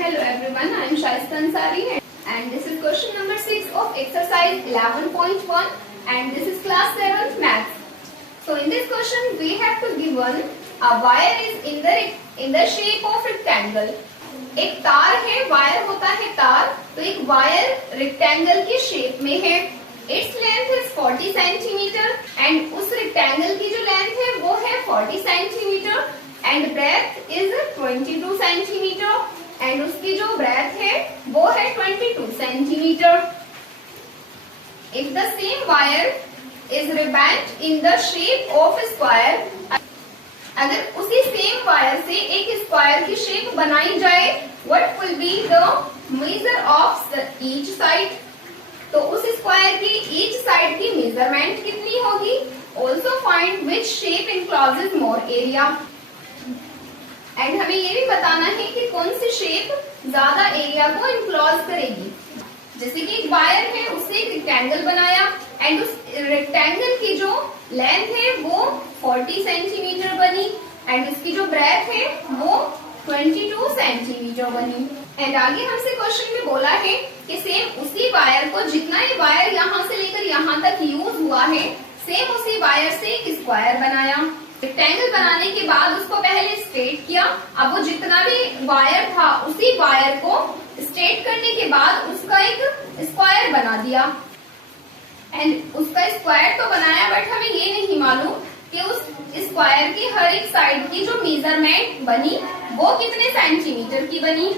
Hello everyone, I am Shaista Ansari and this is question number 6 of exercise 11.1 and this is class 7th maths. So in this question we have to given a wire is in the shape of rectangle. एक तार है, wire होता है तार, तो एक wire rectangle के shape में है. Its length is 40 centimetre and उस रेक्टेंगल की जो लेंथ है वो है 40 centimetre and breadth is 22 centimetre and उसकी जो ब्रेथ है वो है 22 centimetre. If the same wire is rebent in the shape of square, अगर उसी सेम वायर से एक स्क्वायर की शेप बनाई जाए, what will be the measure of each side. तो उस स्क्वायर की ईच साइड की मेजरमेंट कितनी होगी. Also find which shape encloses more area. And हमें ये भी बताना है कि कौन सी शेप ज्यादा एरिया को इनक्लोज करेगी. जैसे कि एक वायर है, उससे एक रेक्टेंगल बनाया एंड उस रेक्टेंगल की जो लेंथ है वो 40 सेंटीमीटर बनी एंड उसकी जो ब्रेथ है वो 22 सेंटीमीटर बनी. एंड आगे हमसे क्वेश्चन में बोला है कि सेम उसी वायर को, जितना ये वायर यहाँ से लेकर यहाँ तक यूज हुआ है, सेम उसी वायर से एक स्क्वायर बनाया. रेक्टेंगल बनाने के बाद उसको पहले स्ट्रेट किया. अब वो जितना भी वायर था उसी वायर को स्ट्रेट करने के बाद उसका एक स्क्वायर बना दिया एंड उसका स्क्वायर तो बनाया, बट हमें ये नहीं मालूम कि उस स्क्वायर की हर एक साइड की जो मेजरमेंट बनी वो कितने सेंटीमीटर की बनी.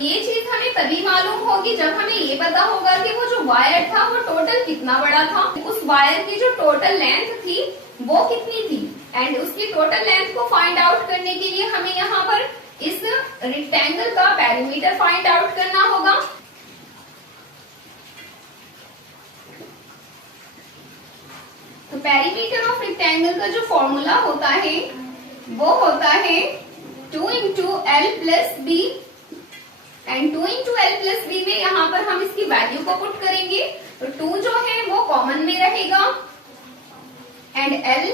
ये चीज हमें तभी मालूम होगी जब हमें ये पता होगा कि वो जो वायर था वो टोटल कितना बड़ा था. उस वायर की जो टोटल लेंथ थी वो कितनी थी एंड उसकी टोटल लेंथ को फाइंड आउट करने के लिए हमें यहाँ पर इस रेक्टेंगल का पेरीमीटर फाइंड आउट करना होगा. तो पेरीमीटर ऑफ रेक्टेंगल का जो फॉर्मूला होता है वो होता है 2 into L plus B and 2 into L plus B में यहाँ पर हम इसकी वैल्यू को पुट करेंगे. तो 2 जो है वो कॉमन में रहेगा एंड L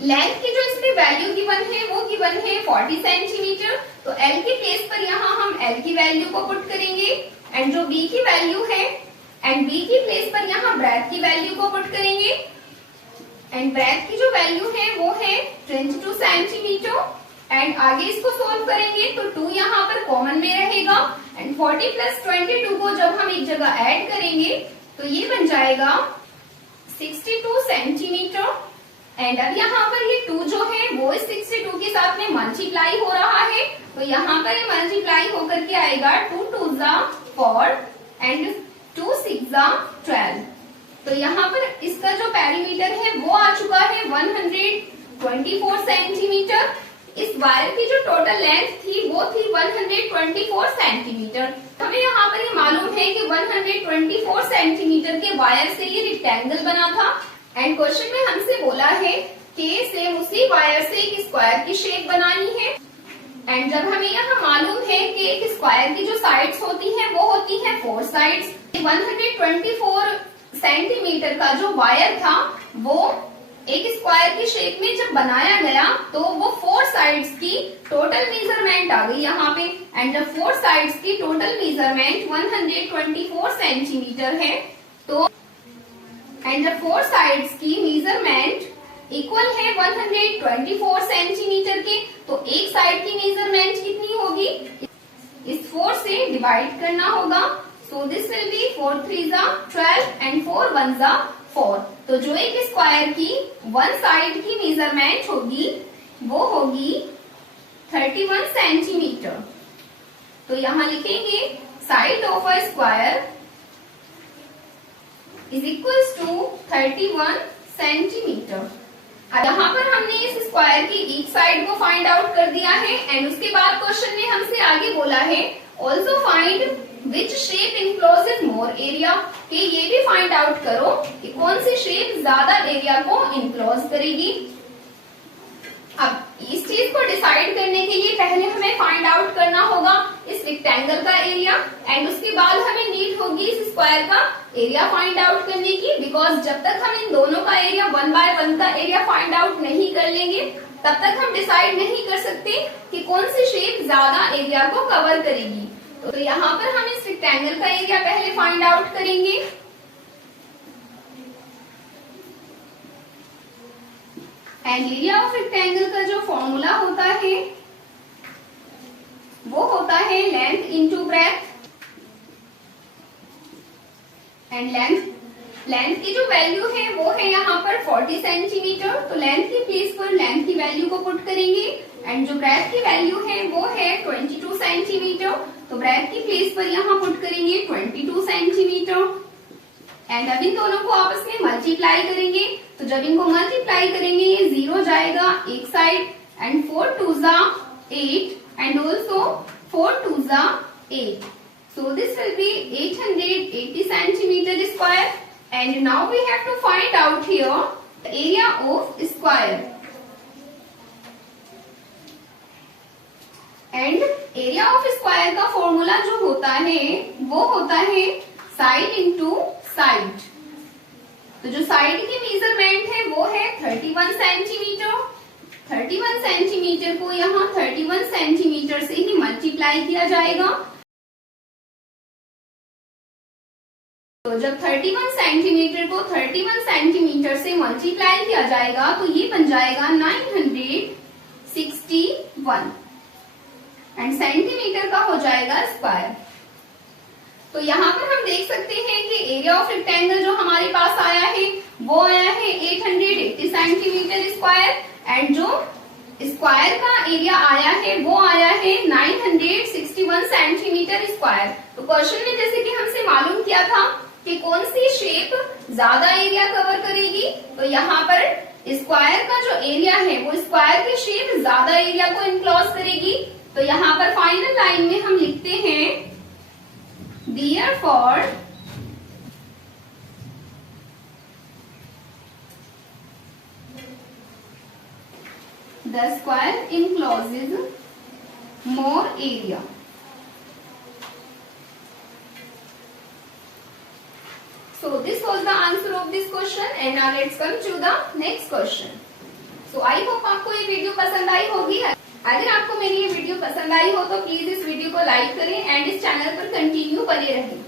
लेंथ की जो इसमें वैल्यू गिवन है वो गिवन है 40 सेंटीमीटर. तो L के प्लेस पर यहाँ हम L की वैल्यू को पुट करेंगे एंड जो B की वैल्यू है एंड B की प्लेस पर यहाँ ब्रेथ की वैल्यू को पुट करेंगे एंड ब्रेथ की जो वैल्यू है वो है 22 सेंटीमीटर एंड आगे इसको सोल्व करेंगे तो 2 यहाँ पर कॉमन में रहेगा एंड 40 प्लस 22 को जब हम एक जगह ऐड करेंगे तो ये बन जाएगा 62 सेंटीमीटर. एंड अब यहाँ पर ये 2 जो है वो इस 62 के साथ में मल्टीप्लाई हो रहा है, तो यहाँ पर ये मल्टीप्लाई होकर के आएगा 2 2 4 एंड 2 6 12. तो यहाँ पर इसका जो पेरीमीटर है वो आ चुका है 124 सेंटीमीटर. इस वायर की जो टोटल लेंथ थी वो थी 124 सेंटीमीटर. हमें यहाँ पर ये मालूम है कि 124 सेंटीमीटर के वायर से ये रेक्टेंगल बना था एंड क्वेश्चन में हमसे बोला है कि सेम उसी वायर से एक स्क्वायर की शेप बनानी है. एंड जब हमें यहाँ मालूम है कि एक स्क्वायर की जो साइड्स होती हैं वो होती हैं 4 साइड्स. 124 सेंटीमीटर का जो वायर था वो एक स्क्वायर की शेप में जब बनाया गया तो वो 4 साइड्स की टोटल मेजरमेंट आ गई यहाँ पे एंड जब 4 साइड्स की टोटल मेजरमेंट 124 सेंटीमीटर है तो एंड जब 4 साइड्स की मेजरमेंट इक्वल है 124 सेंटीमीटर के, तो एक साइड की मेजरमेंट कितनी होगी, इस 4 से डिवाइड करना होगा. So this will be 4 3 12 and 4 1 4. तो जो एक स्क्वायर की वन साइड की मेजरमेंट होगी वो होगी 31 सेंटीमीटर. तो यहाँ लिखेंगे side of a square is equals to 31 centimetre. यहाँ पर हमने इस स्क्वायर की ईच साइड को फाइंड आउट कर दिया है एंड उसके बाद क्वेश्चन में हमसे आगे बोला है also find which shape encloses more area, कि ये भी फाइंड आउट करो कि कौन सी शेप ज्यादा एरिया को इनक्लोज करेगी. अब इस चीज को डिसाइड करने के लिए पहले हमें फाइंड आउट करना होगा इस रेक्टेंगल का एरिया एंड उसके बाद हमें नीड होगी इस स्क्वायर का एरिया फाइंड आउट करने की. बिकॉज जब तक हम इन दोनों का एरिया 1 बाय 1 का एरिया फाइंड आउट नहीं कर लेंगे तब तक हम डिसाइड नहीं कर सकते कि कौन सी शेप ज्यादा एरिया को कवर करेगी. तो यहाँ पर हम इस रेक्टेंगल का एरिया पहले फाइंड आउट करेंगे। एंड एरिया ऑफ रेक्टेंगल का जो फॉर्मूला होता है वो होता है length into breadth. And length की जो वैल्यू है वो है यहाँ पर 40 सेंटीमीटर। तो लेंथ की प्लेस पर लेंथ की वैल्यू को पुट करेंगे। एंड जो ब्रेथ की वैल्यू है वो है 22 सेंटीमीटर। तो ब्रेथ की प्लेस पर यहाँ पुट करेंगे 22 सेंटीमीटर। एंड अब इन दोनों को आपस में मल्टीप्लाई करेंगे। तो जब इनको मल्टीप्लाई करेंगे ये 0 जाएगा एक side. And 4 2 8 and also 4 2 8. So this will be 880 centimeter square. And now we have to find out here the area of square. And area of square का फॉर्मूला जो होता है वो होता है साइड इंटू साइड। तो जो साइड की मेजरमेंट है वो है 31 सेंटीमीटर। 31 सेंटीमीटर को यहाँ 31 सेंटीमीटर से ही मल्टीप्लाई किया जाएगा। तो जब 31 सेंटीमीटर को 31 सेंटीमीटर से मल्टीप्लाई किया जाएगा तो ये बन जाएगा 961 एंड सेंटीमीटर का हो जाएगा स्क्वायर। तो यहाँ पर हम देख सकते हैं कि एरिया ऑफ रेक्टेंगल जो हमारे पास आया है वो आया है 880 सेंटीमीटर स्क्वायर। एंड जो स्क्वायर का एरिया आया है वो आया है 961 सेंटीमीटर स्क्वायर। तो क्वेश्चन में जैसे कि हमसे मालूम किया था कि कौन सी शेप ज्यादा एरिया कवर करेगी, तो यहाँ पर स्क्वायर का जो एरिया है वो स्क्वायर की शेप ज्यादा एरिया को इनक्लोज करेगी। तो यहाँ पर फाइनल लाइन में हम लिखते हैं Therefore, the square encloses more area. So this was the answer of this question and now let's come to the next question. So I hope आपको ये वीडियो पसंद आई होगी। अगर आपको मेरी ये वीडियो पसंद आई हो तो प्लीज इस वीडियो को लाइक करें एंड इस चैनल पर कंटिन्यू बने रहें।